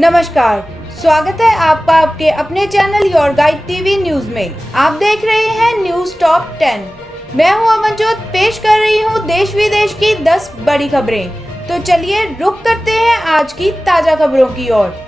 नमस्कार, स्वागत है आपका आपके अपने channel your guide TV news में। आप देख रहे हैं न्यूज टॉप 10। मैं हूं अमनजोत, पेश कर रही हूं देश विदेश की 10 बड़ी खबरें। तो चलिए रुक करते हैं आज की ताजा खबरों की ओर।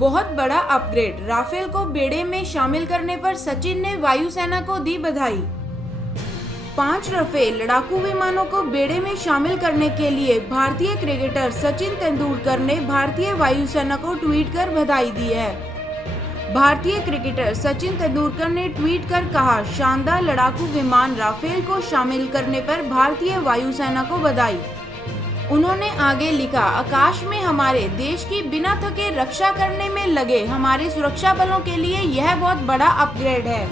बहुत बड़ा अपग्रेड, राफेल को बेड़े में शामिल करने पर सचिन ने वायुसेना को दी बधाई। 5 राफेल लड़ाकू विमानों को बेड़े में शामिल करने के लिए भारतीय क्रिकेटर सचिन तेंदुलकर ने भारतीय वायुसेना को ट्वीट कर बधाई दी है। भारतीय क्रिकेटर सचिन तेंदुलकर ने ट्वीट कर कहा, शानदार लड़ाकू विमान राफेल को शामिल करने पर भारतीय वायुसेना को बधाई। उन्होंने आगे लिखा, आकाश में हमारे देश की बिना थके रक्षा करने में लगे हमारे सुरक्षा बलों के लिए यह बहुत बड़ा अपग्रेड है।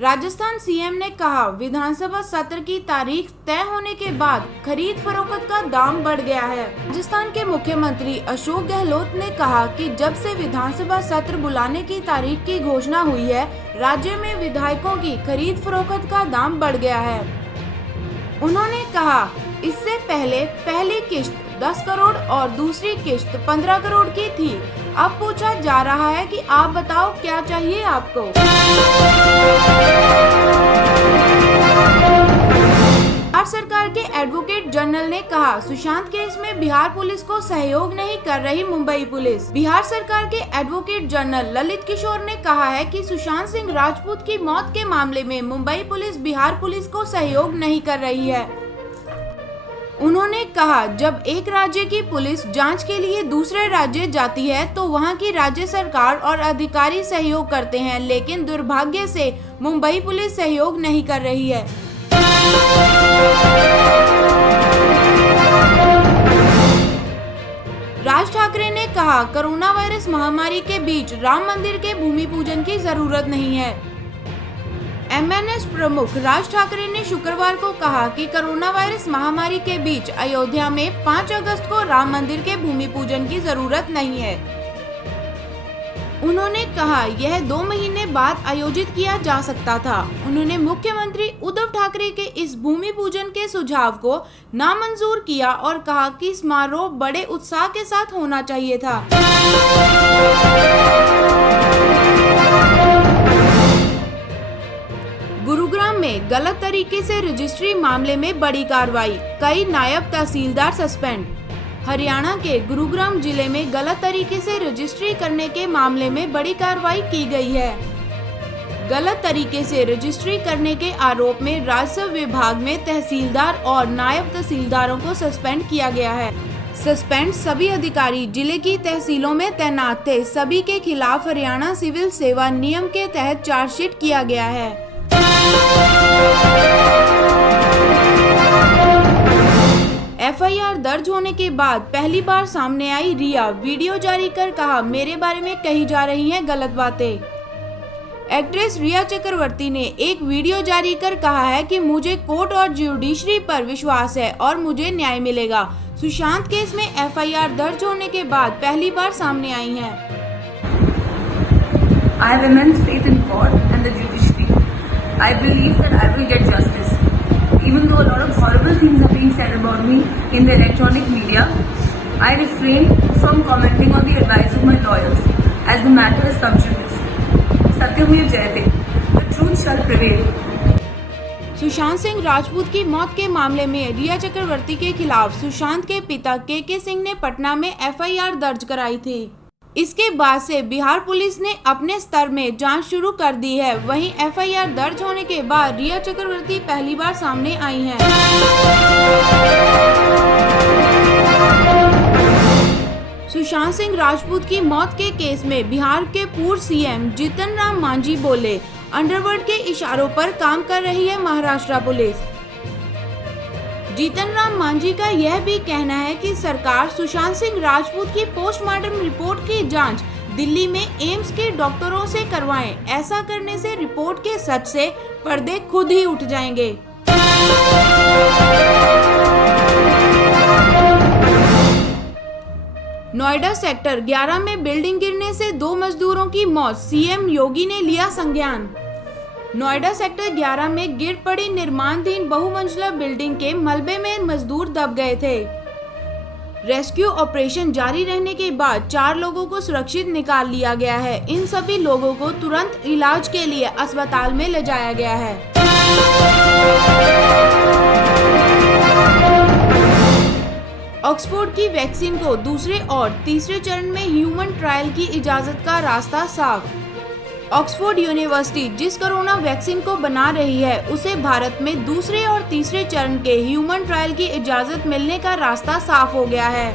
राजस्थान सीएम ने कहा, विधानसभा सत्र की तारीख तय होने के बाद खरीद फरोख्त का दाम बढ़ गया है। राजस्थान के मुख्यमंत्री अशोक गहलोत ने कहा कि जब से विधानसभा सत्र बुलाने की तारीख की घोषणा हुई है, राज्य में विधायकों की खरीद फरोख्त का दाम बढ़ गया है। उन्होंने कहा, इससे पहले पहली किश्त 10 करोड़ और दूसरी किश्त 15 करोड़ की थी। अब पूछा जा रहा है कि आप बताओ क्या चाहिए आपको। बिहार सरकार के एडवोकेट जनरल ने कहा, सुशांत केस में बिहार पुलिस को सहयोग नहीं कर रही मुंबई पुलिस। बिहार सरकार के एडवोकेट जनरल ललित किशोर ने कहा है कि सुशांत सिंह राजपूत की मौत के मामले में मुंबई पुलिस बिहार पुलिस को सहयोग नहीं कर रही है। उन्होंने कहा, जब एक राज्य की पुलिस जांच के लिए दूसरे राज्य जाती है तो वहां की राज्य सरकार और अधिकारी सहयोग करते हैं, लेकिन दुर्भाग्य से मुंबई पुलिस सहयोग नहीं कर रही है। राज ठाकरे ने कहा, कोरोना वायरस महामारी के बीच राम मंदिर के भूमि पूजन की जरूरत नहीं है। एमएनएस प्रमुख राज ठाकरे ने शुक्रवार को कहा कि कोरोना वायरस महामारी के बीच अयोध्या में 5 अगस्त को राम मंदिर के भूमि पूजन की जरूरत नहीं है। उन्होंने कहा, यह 2 महीने बाद आयोजित किया जा सकता था। उन्होंने मुख्यमंत्री उद्धव ठाकरे के इस भूमि पूजन के सुझाव को नामंजूर किया और कहा कि समारोह बड़े उत्साह के साथ होना चाहिए था। गुरुग्राम में गलत तरीके से रजिस्ट्री मामले में बड़ी कार्रवाई, कई नायब तहसीलदार सस्पेंड। हरियाणा के गुरुग्राम जिले में गलत तरीके से रजिस्ट्री करने के मामले में बड़ी कार्रवाई की गई है। गलत तरीके से रजिस्ट्री करने के आरोप में राजस्व विभाग में तहसीलदार और नायब तहसीलदारों को सस्पेंड किया गया है। सस्पेंड सभी अधिकारी जिले की तहसीलों में तैनात थे। सभी के खिलाफ हरियाणा सिविल सेवा नियम के तहत चार्जशीट किया गया है। एफआईआर दर्ज होने के बाद पहली बार सामने आई रिया, वीडियो जारी कर कहा, मेरे बारे में कही जा रही हैं गलत बातें। एक्ट्रेस रिया चक्रवर्ती ने एक वीडियो जारी कर कहा है कि मुझे कोर्ट और ज्यूडिशरी पर विश्वास है और मुझे न्याय मिलेगा। सुशांत केस में एफआईआर दर्ज होने के बाद पहली बार सामने आई हैं। I have immense faith in court and the judiciary. I believe that I will get justice. Even though a lot of horrible things are being said about me in the electronic media, I refrain from commenting on the advice of my lawyers as the matter is sub judice. Satyameva Jayate. The truth shall prevail. Sushant Singh Rajput की मौत के मामले में रिया चक्रवर्ती के खिलाफ सुशांत के पिता के सिंह ने पटना में एफआईआर दर्ज कराई थी। इसके बाद से बिहार पुलिस ने अपने स्तर में जांच शुरू कर दी है। वहीं एफआईआर दर्ज होने के बाद रिया चक्रवर्ती पहली बार सामने आई हैं। सुशांत सिंह राजपूत की मौत के केस में बिहार के पूर्व सीएम जीतन राम मांझी बोले, अंडरवर्ल्ड के इशारों पर काम कर रही है महाराष्ट्र पुलिस। जीतन राम मांझी का यह भी कहना है कि सरकार सुशांत सिंह राजपूत की पोस्टमार्टम रिपोर्ट की जांच दिल्ली में एम्स के डॉक्टरों से करवाएं। ऐसा करने से रिपोर्ट के सच से पर्दे खुद ही उठ जाएंगे। नोएडा सेक्टर 11 में बिल्डिंग गिरने से 2 मजदूरों की मौत, सीएम योगी ने लिया संज्ञान। नोएडा सेक्टर 11 में गिर पड़ी निर्माणाधीन बहुमंजिला बिल्डिंग के मलबे में मजदूर दब गए थे। रेस्क्यू ऑपरेशन जारी रहने के बाद 4 लोगों को सुरक्षित निकाल लिया गया है। इन सभी लोगों को तुरंत इलाज के लिए अस्पताल में ले जाया गया है। ऑक्सफोर्ड की वैक्सीन को दूसरे और तीसरे चरण में ह्यूमन ट्रायल की इजाजत का रास्ता साफ। ऑक्सफोर्ड यूनिवर्सिटी जिस कोरोना वैक्सीन को बना रही है उसे भारत में दूसरे और तीसरे चरण के ह्यूमन ट्रायल की इजाजत मिलने का रास्ता साफ हो गया है।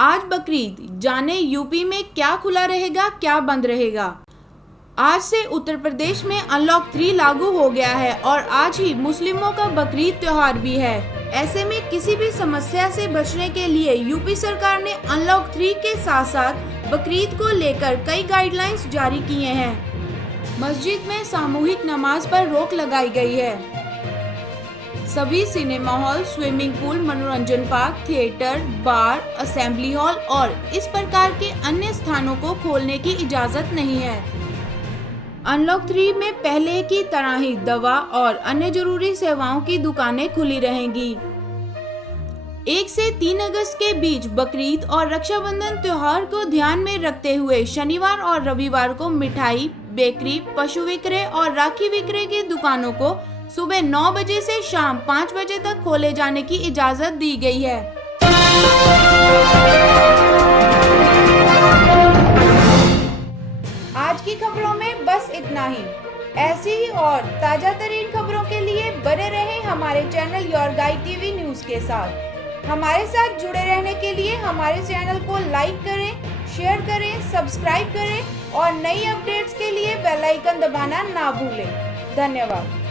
आज बकरीद, जाने यूपी में क्या खुला रहेगा क्या बंद रहेगा। आज से उत्तर प्रदेश में अनलॉक 3 लागू हो गया है और आज ही मुस्लिमों का बकरीद त्योहार भी है। ऐसे में किसी भी समस्या से बचने के लिए यूपी सरकार ने अनलॉक 3 के साथ साथ बकरीद को लेकर कई गाइडलाइंस जारी किए हैं। मस्जिद में सामूहिक नमाज पर रोक लगाई गई है। सभी सिनेमा हॉल, स्विमिंग पूल, मनोरंजन पार्क, थिएटर, बार, असेंबली हॉल और इस प्रकार के अन्य स्थानों को खोलने की इजाजत नहीं है। अनलॉक 3 में पहले की तरह ही दवा और अन्य जरूरी सेवाओं की दुकानें खुली रहेंगी। 1 से 3 अगस्त के बीच बकरीद और रक्षाबंधन त्योहार को ध्यान में रखते हुए शनिवार और रविवार को मिठाई, बेकरी, पशु विक्रय और राखी विक्रय की दुकानों को सुबह 9 बजे से शाम 5 बजे तक खोले जाने की इजाजत दी गई है। आज की खबरों में बस इतना ही। ऐसी ही और ताजा तरीन खबरों के लिए बने रहें हमारे channel your guide TV news के साथ। हमारे साथ जुड़े रहने के लिए हमारे चैनल को लाइक करें, शेयर करें, सब्सक्राइब करें और नई अपडेट्स के लिए बेल आइकन दबाना ना भूलें। धन्यवाद।